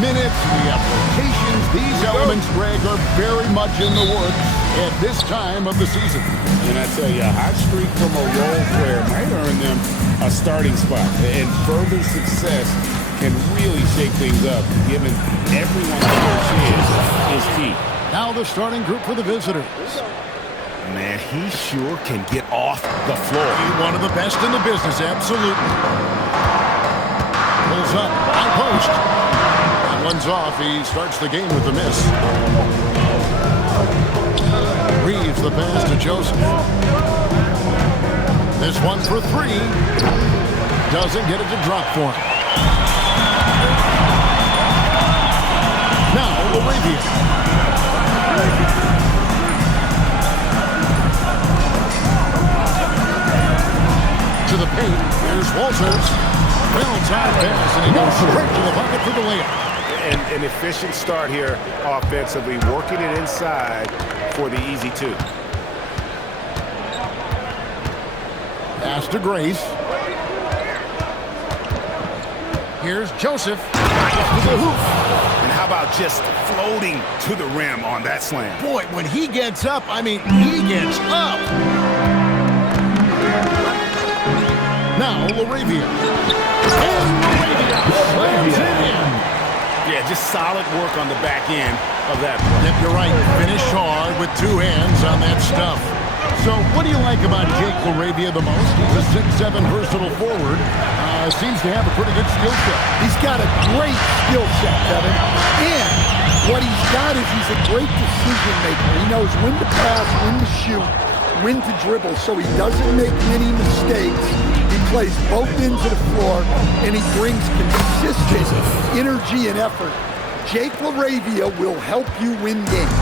minutes, the applications, these elements, Greg, are very much in the works at this time of the season. And I tell you, a hot streak from a role player might earn them a starting spot. And further success can really shake things up, giving everyone a fair chance is key. Now the starting group for the visitors. Man, he sure can get off the floor. He's one of the best in the business, absolutely. Pulls up, high post. That one's off. He starts the game with the miss. Reeves the pass to Joseph. This one for three. Doesn't get it to drop for him. Now, LaRavia. To the paint. Here's Walters. Well-timed pass, and he goes straight to the bucket for the layup. An efficient start here offensively, working it inside for the easy two. Pass to Grace. Here's Joseph. To the hoop. And how about just floating to the rim on that slam? Boy, when he gets up, I mean, he gets up. Now, LaRavia. And LaRavia slams it in. Yeah, just solid work on the back end of that play. Yep, you're right. Finish hard with two hands on that stuff. So, what do you like about Jake LaRavia the most? He's a 6'7" versatile forward. Seems to have a pretty good skill set. He's got a great skill set, Kevin. And what he's got is he's a great decision maker. He knows when to pass, when to shoot, when to dribble, so he doesn't make many mistakes. He plays both ends of the floor, and he brings consistent energy and effort. Jake LaRavia will help you win games.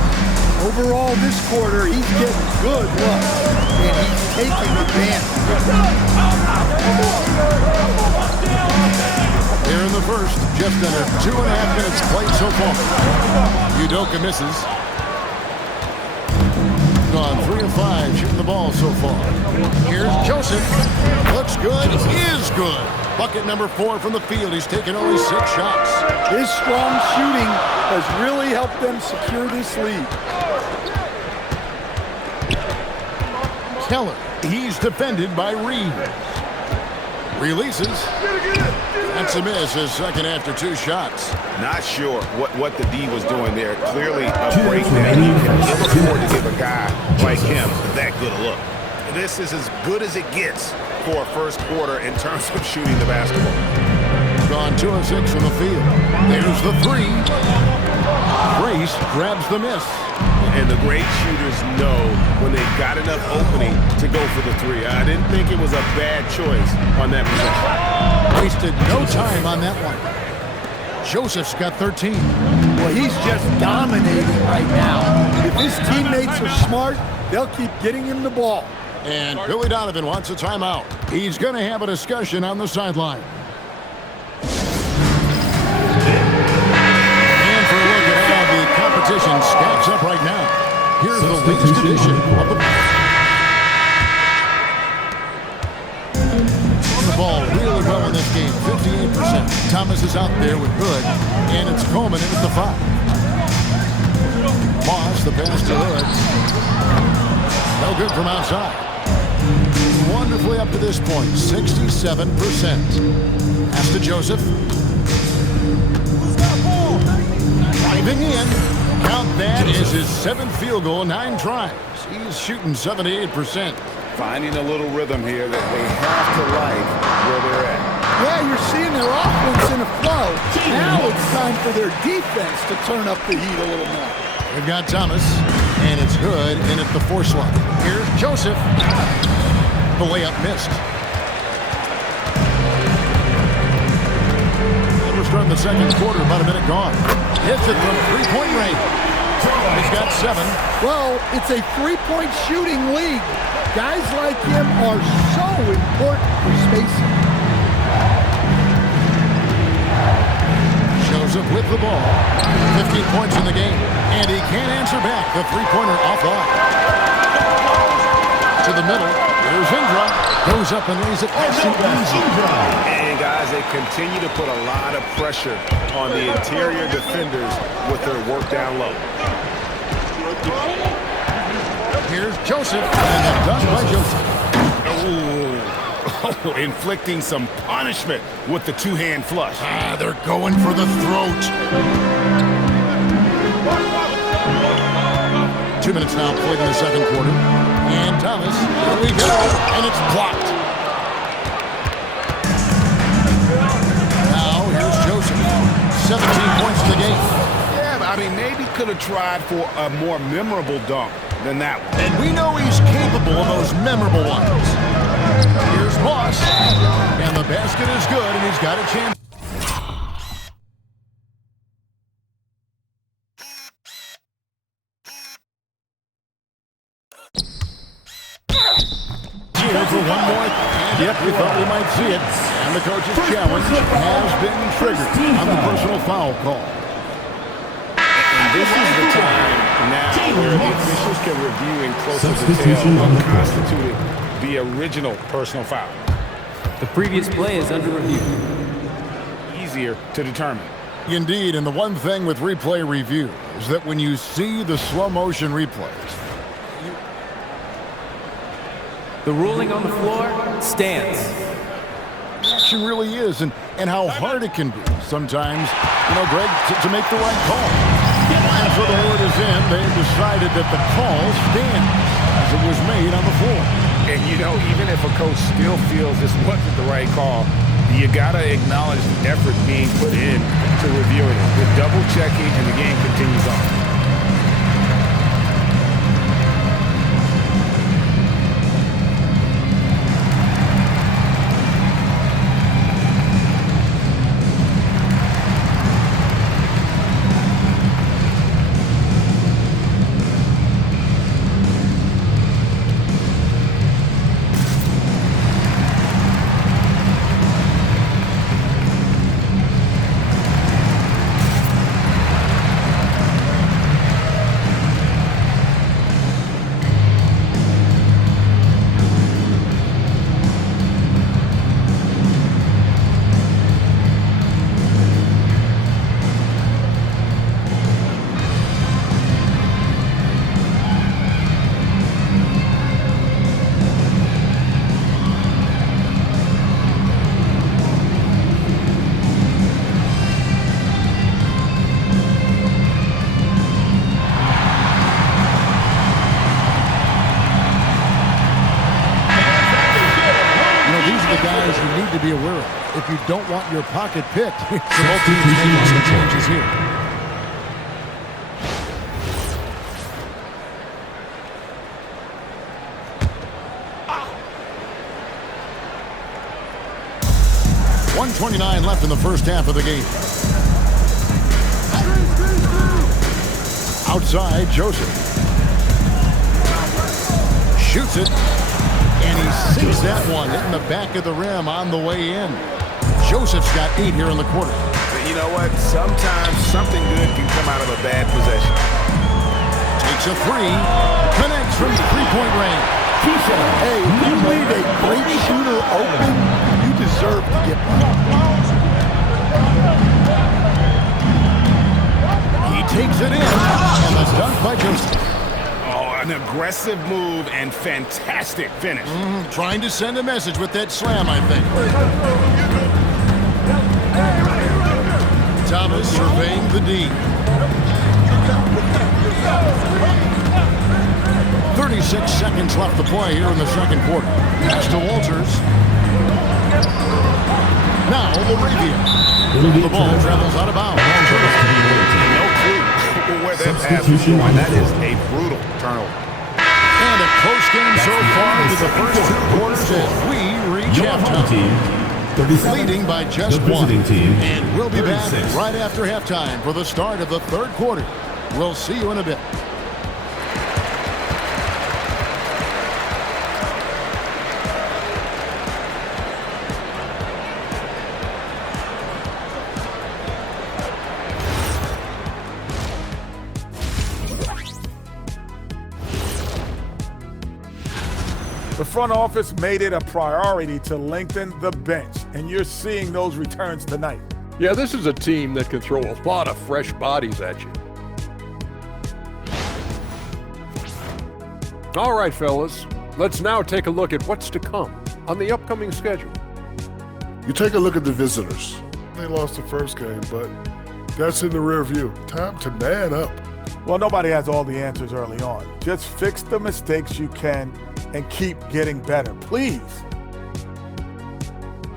Overall, this quarter, he's getting good looks, and he's taking advantage. Here in the first, just under 2.5 minutes played so far. Udoka misses. Gone 3 of 5 shooting the ball so far. Here's Joseph. Looks good, is good. Bucket number 4 from the field. He's taken only 6 shots. His strong shooting has really helped them secure this lead. Keller, he's defended by Reeves. Releases. That's a miss, his second after 2 shots. Not sure what the D was doing there. Clearly a break that he can ill afford to give a guy like him that good a look. This is as good as it gets for a first quarter in terms of shooting the basketball. Gone 2 of 6 from the field. There's the 3. Grace grabs the miss. And the great shooters know when they've got enough opening to go for the 3. I didn't think it was a bad choice on that possession. Wasted no time on that one. Joseph's got 13. Well, he's just dominating right now. If his teammates are smart, they'll keep getting him the ball. And Billy Donovan wants a timeout. He's going to have a discussion on the sideline. And for a look at how the competition stacks up right now, here's the latest edition of the ball really well in this game, 58%. Thomas is out there with Hood, and it's Coleman in at the 5. Moss, the pass to Hood. No good from outside. Wonderfully up to this point, 67%. Pass to Joseph. Driving in. Count that as his 7th field goal, 9 tries. He's shooting 78%. Finding a little rhythm here that they have to like where they're at. Yeah, you're seeing their offense in a flow. Now it's time for their defense to turn up the heat a little more. We've got Thomas, and it's Hood in at the 4 slot. Here's Joseph. The layup missed. And we're starting the second quarter, about a minute gone. Hits it from three-point range. He's got 7. Well, it's a three-point shooting league. Guys like him are so important for spacing. Joseph with the ball. 15 points in the game. And he can't answer back. The three-pointer offline. To the middle. Here's Indra. Goes up and lays it nice and easy. And guys, they continue to put a lot of pressure on the interior defenders with their work down low. Here's Joseph, and a dunk by Joseph. Oh, inflicting some punishment with the two-hand flush. They're going for the throat. 2 minutes now played in the second quarter. And Thomas, here we go, and it's blocked. Now, here's Joseph. 17 points to the game. Yeah, but I mean, maybe could have tried for a more memorable dunk than that one. And we know he's capable of those memorable ones. Here's Moss. And the basket is good, and he's got a chance. Here for one more. Yep, we thought we might see it. And the coach's challenge has been triggered on the personal foul call. This is the time now where the officials can review in closer detail what constituted the original personal foul. The previous play is under review. Easier to determine. Indeed, and the one thing with replay review is that when you see the slow motion replays, The ruling on the floor stands. action really is, and how hard it can be sometimes, Greg, to make the right call. And so the word is in. They've decided that the call stands as it was made on the floor. And even if a coach still feels this wasn't the right call, you gotta acknowledge the effort being put in to reviewing it. The double checking and the game continues on. To be aware of if you don't want your pocket picked. So both teams making some changes here. .129 left in the first half of the game. Outside, Joseph. Shoots it. And he sinks that one, hitting the back of the rim on the way in. Joseph's got 8 here in the quarter. But you know what? Sometimes something good can come out of a bad possession. Takes a three. Connects from three-point range. Hey, if you leave a great shooter open, you deserve to get one. He takes it in. And the dunk by Joseph. An aggressive move and fantastic finish. Trying to send a message with that slam, I think. Thomas surveying the D. 36 seconds left to play here in the second quarter. Pass to Walters. Now Laravia. The ball travels out of bounds. No clue where that pass was going. That is a brutal turnover. And a close game so far to the first 2 quarters as we reach halftime. Leading by just 1. And we'll be back right after halftime for the start of the third quarter. We'll see you in a bit. The front office made it a priority to lengthen the bench, and you're seeing those returns tonight. Yeah, this is a team that can throw a lot of fresh bodies at you. All right, fellas, let's now take a look at what's to come on the upcoming schedule. You take a look at the visitors. They lost the first game, but that's in the rear view. Time to man up. Well, nobody has all the answers early on. Just fix the mistakes you can and keep getting better, please.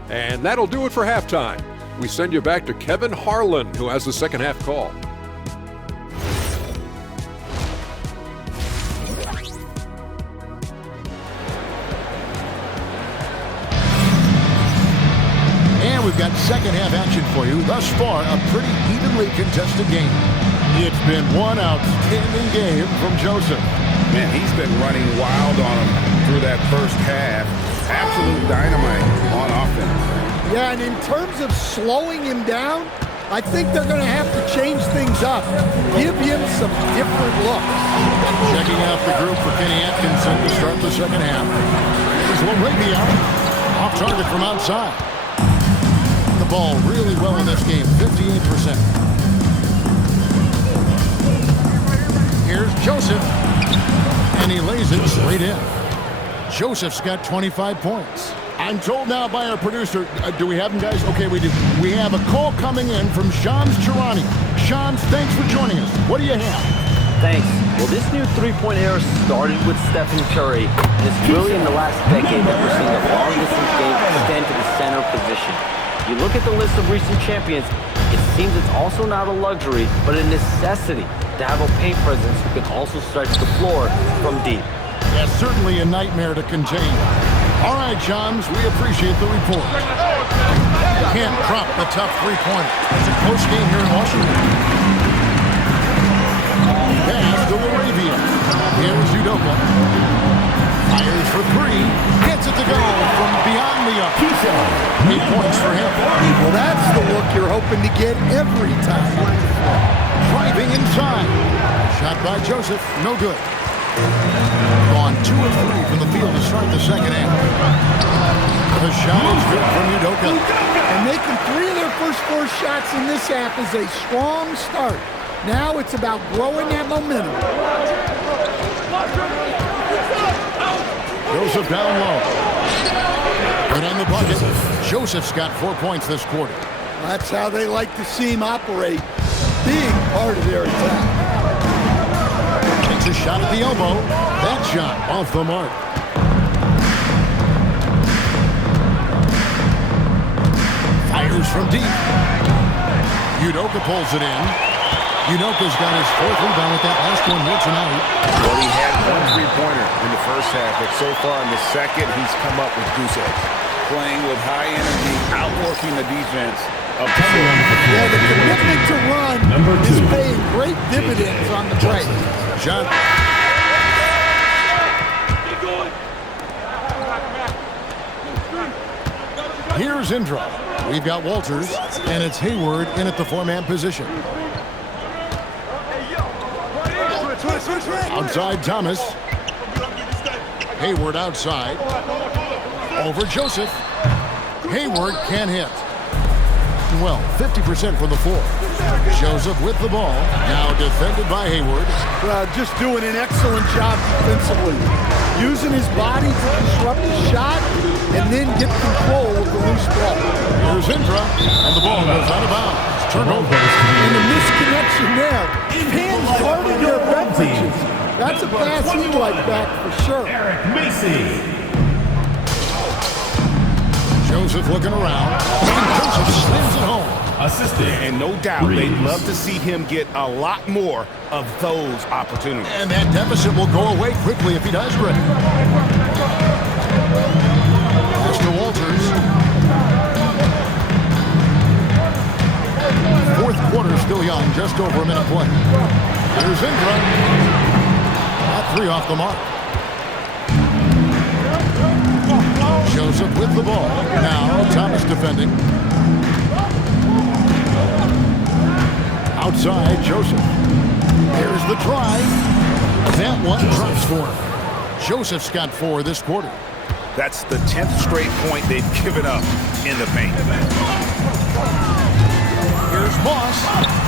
And that'll do it for halftime. We send you back to Kevin Harlan, who has the second half call. And we've got second half action for you. Thus far, a pretty evenly contested game. It's been one outstanding game from Joseph. Man, he's been running wild on him through that first half. Absolute dynamite on offense. Yeah, and in terms of slowing him down, I think they're going to have to change things up. Give him some different looks. Checking out the group for Kenny Atkinson to start the second half. Here's Laravia off target from outside. The ball really well in this game, 58%. Here's Joseph, and he lays it straight in. Joseph's got 25 points. I'm told now by our producer, do we have him, guys? Okay, we do. We have a call coming in from Shams Charania. Shams, thanks for joining us. What do you have? Thanks. Well, this new three-point era started with Stephen Curry, and it's really in the last decade that we're seeing a long-distance game extend to the center position. You look at the list of recent champions, it seems it's also not a luxury, but a necessity to have a paint presence who can also stretch the floor from deep. Yeah, certainly a nightmare to contain. All right, Shams, we appreciate the report. Can't drop the tough three-pointer. It's a close game here in Washington. Pass to Laravia. Here's Udoka. Fires for three. Gets it to go from beyond the arc. 8 points for him. Well, that's the look you're hoping to get every time. Driving inside. Shot by Joseph. No good. Gone 2 of 3 from the field to start the second half. The shot is good from Udoka. And making 3 of their first 4 shots in this half is a strong start. Now it's about growing that momentum. Joseph down low. Right on the bucket. Joseph's got 4 points this quarter. That's how they like to see him operate. Big part of their attack. Takes a shot at the elbow. That shot off the mark. Fires from deep. Udoka pulls it in. Udoka's got his 4th rebound with that last one here tonight. Well, he had 1 3-pointer in the first half, but so far in the second, he's come up with goose eggs. Playing with high energy, outworking the defense. Yeah, the commitment to run is paying great dividends on the break. John. Here's Indra. We've got Walters, and it's Hayward in at the 4-man position. Outside Thomas. Hayward outside. Over Joseph. Hayward can't hit. Well, 50% from the floor. Joseph with the ball. Now defended by Hayward. Just doing an excellent job defensively. Using his body to disrupt the shot and then get control of the loose ball. Here's Indra, and the ball goes out of bounds. Turnover. And the misconnection there. Hands guarding their beverages. That's a pass he'd like back for sure. Eric Macy. Joseph looking around. Joseph slams it home. Assisted. And no doubt, they'd love to see him get a lot more of those opportunities. And that deficit will go away quickly if he does great. Pass to Walters. 4th quarter still young, just over a minute play. Here's Indra. That 3 off the mark. Joseph with the ball. Now Thomas defending. Outside Joseph. Here's the try. That one drops for him. Joseph's got 4 this quarter. That's the 10th straight point they've given up in the paint. Here's Moss.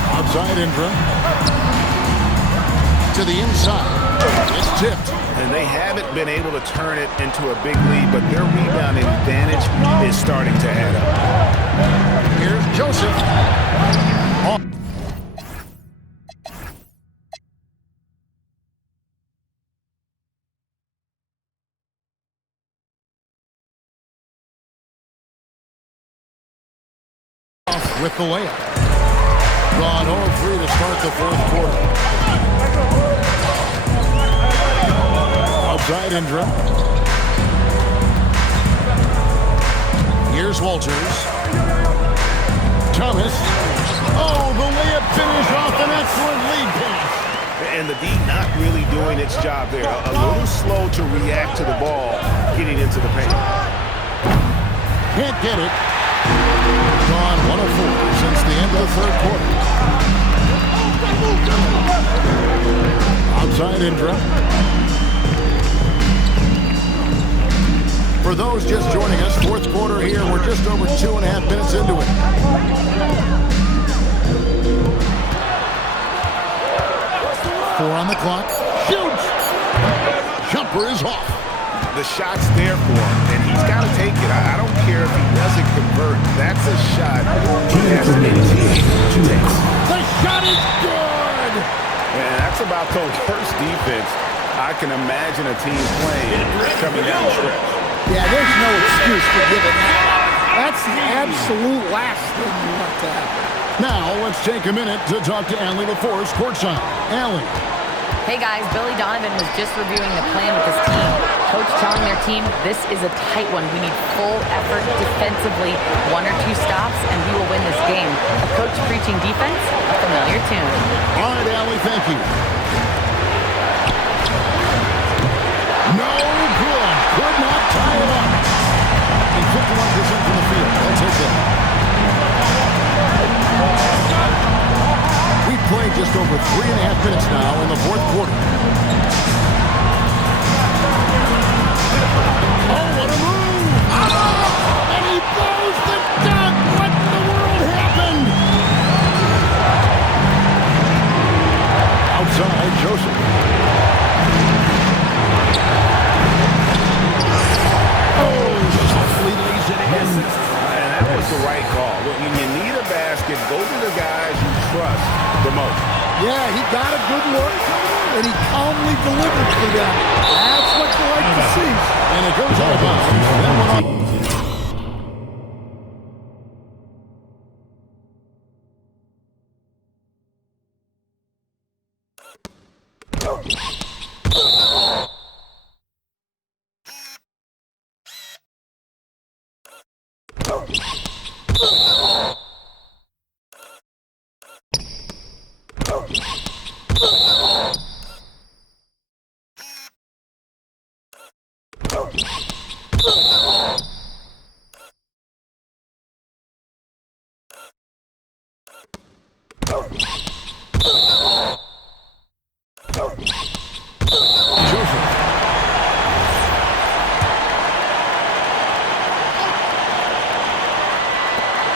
Outside Ingram. To the inside. It's tipped. And they haven't been able to turn it into a big lead, but their rebounding advantage is starting to add up. Here's Joseph. With the layup. Gone 0-3 to start the fourth quarter. Outside Ingram. Here's Walters. Thomas. Oh, the layup finish off an excellent lead pass. And the D not really doing its job there. A little slow to react to the ball getting into the paint. Can't get it. Gone 1-4 since the end of the third quarter. Outside Ingram. For those just joining us, fourth quarter here. We're just over 2.5 minutes into it. Four on the clock. Shoots! Jumper is off. The shot's there for him, and he's got to take it. I don't care if he doesn't convert. That's a shot. The shot is good! And that's about the worst defense I can imagine a team playing coming down the stretch. Yeah, there's no excuse for giving that. That's the absolute last thing you want to happen. Now, let's take a minute to talk to Allie LaForce courtside. Allie. Hey guys, Billy Donovan was just reviewing the plan with his team. Coach telling their team, this is a tight one. We need full effort defensively, 1 or 2 stops, and we will win this game. A coach preaching defense, a familiar tune. All right, Allie, thank you. No good. Could not tie it up. And 51% from the field. They'll take that. We've played just over 3.5 minutes now in the fourth quarter. Oh, what a move! Oh, and he throws the dunk! What in the world happened? Outside, Joseph. Oh, softly lays it in. And that was the right call. When you need a basket, go to the guys you trust the most. Yeah, he got a good look, and he calmly delivered for them. That's what you like to see. And it goes out of bounds. Then went up.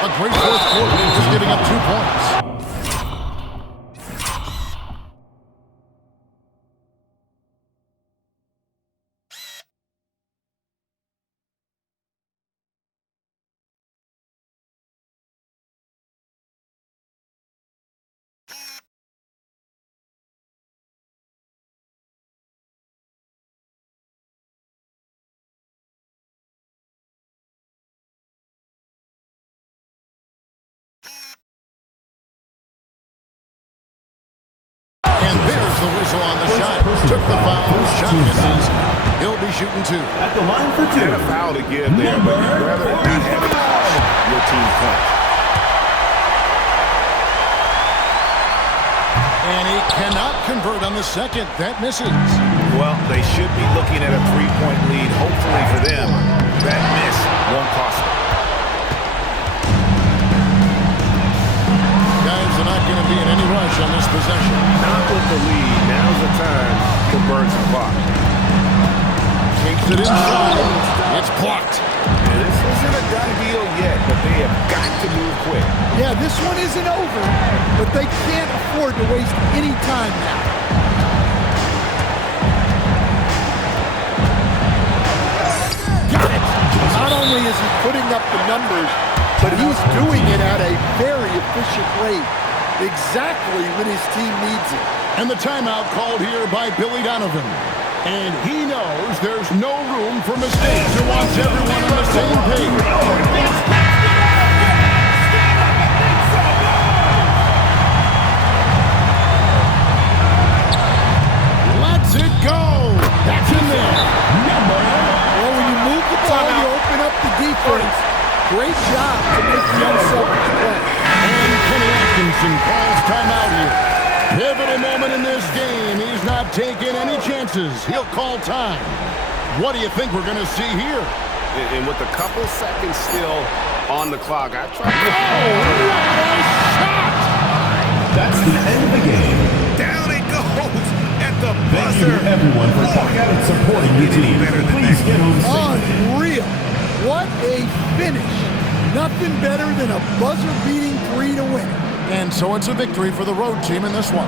A great fourth quarter, just giving up 2 points. And there's the whistle on the shot. Took the foul. Shot misses. He'll be shooting 2. At the line for 2. And a foul to give there, but you'd rather not have it cost your team points. And he cannot convert on the second. That misses. Well, they should be looking at a 3-point lead. Hopefully for them, that miss won't cost them. Guys are not going to be in any rush on this possession. Not with the lead. Now's the time to burn some clock. Takes it inside. It's blocked. This isn't a done deal yet, but they have got to move quick. Yeah, this one isn't over, but they can't afford to waste any time now. Got it. Not only is he putting up the numbers, but he's doing it at a very efficient rate, exactly when his team needs it. And the timeout called here by Billy Donovan. And he knows there's no room for mistakes. He wants everyone on the same page. Let's it go. That's in there. Well, when you move the ball, you open up the defense. Great job to make the unselfish play. And Kenny Atkinson calls timeout here. Pivotal moment in this game. He's not taking any chances. He'll call time. What do you think we're going to see here? And with a couple seconds still on the clock, I try to... Oh, what a shot! That's the end of the game. Down it goes at the Thank you buzzer. to everyone for coming out and supporting your team. Please get home safe. Unreal. What a finish. Nothing better than a buzzer-beating 3 to win. And so it's a victory for the road team in this one.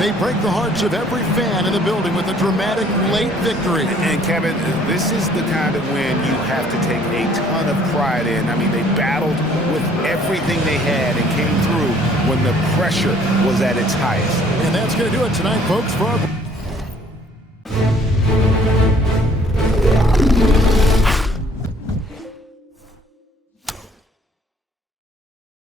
They break the hearts of every fan in the building with a dramatic late victory. And Kevin, this is the kind of win you have to take a ton of pride in. I mean, they battled with everything they had and came through when the pressure was at its highest. And that's going to do it tonight, folks, for our